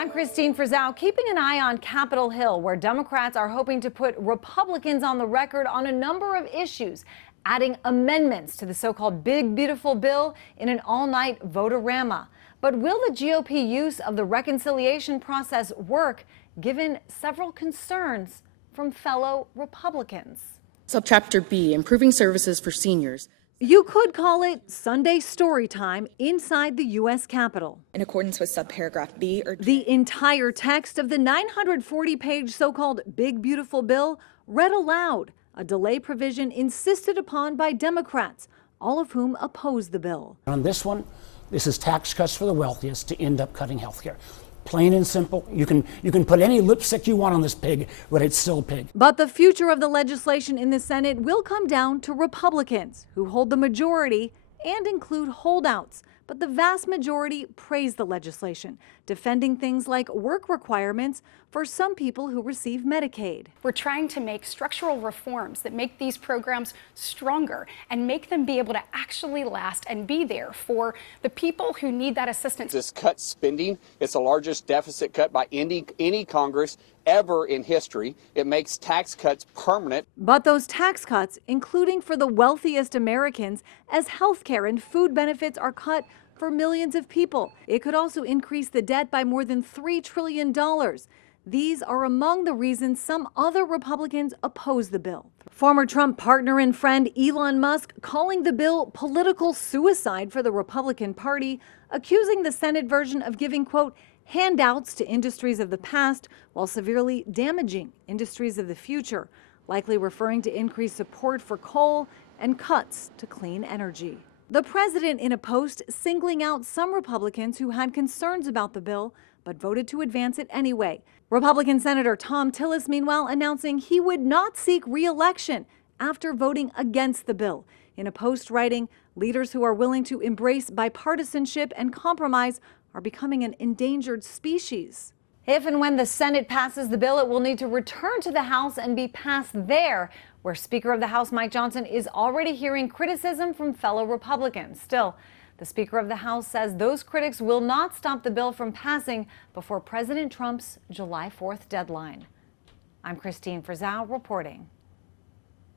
I'm Christine Frizzau, keeping an eye on Capitol Hill, where Democrats are hoping to put Republicans on the record on a number of issues, adding amendments to the so-called Big Beautiful Bill in an all-night vote-a-rama. But will the GOP use of the reconciliation process work, given several concerns from fellow Republicans? Subchapter B, improving services for seniors. You could call it Sunday story time inside the U.S. Capitol. In accordance with subparagraph B or The entire text of the 940-page so-called Big Beautiful Bill read aloud, a delay provision insisted upon by Democrats, all of whom oppose the bill. On this one, this is tax cuts for the wealthiest to end up cutting health care. Plain and simple. You can put any lipstick you want on this pig, but it's still a pig. But the future of the legislation in the Senate will come down to Republicans, who hold the majority and include holdouts. But the vast majority praise the legislation, defending things like work requirements for some people who receive Medicaid. We're trying to make structural reforms that make these programs stronger and make them be able to actually last and be there for the people who need that assistance. This cuts spending. It's the largest deficit cut by any Congress ever in history. It makes tax cuts permanent. But those tax cuts, including for the wealthiest Americans, as health care and food benefits are cut for millions of people. It could also increase the debt by more than $3 trillion. These are among the reasons some other Republicans oppose the bill. Former Trump partner and friend Elon Musk calling the bill political suicide for the Republican Party, accusing the Senate version of giving, quote, handouts to industries of the past while severely damaging industries of the future, likely referring to increased support for coal and cuts to clean energy. The president in a post singling out some Republicans who had concerns about the bill but voted to advance it anyway. Republican Senator Thom Tillis, meanwhile, announcing he would not seek re-election after voting against the bill. In a post writing, leaders who are willing to embrace bipartisanship and compromise are becoming an endangered species. If and when the Senate passes the bill, it will need to return to the House and be passed there, where Speaker of the House Mike Johnson is already hearing criticism from fellow Republicans. Still, the Speaker of the House says those critics will not stop the bill from passing before President Trump's July 4th deadline. I'm Christine Frizzau reporting.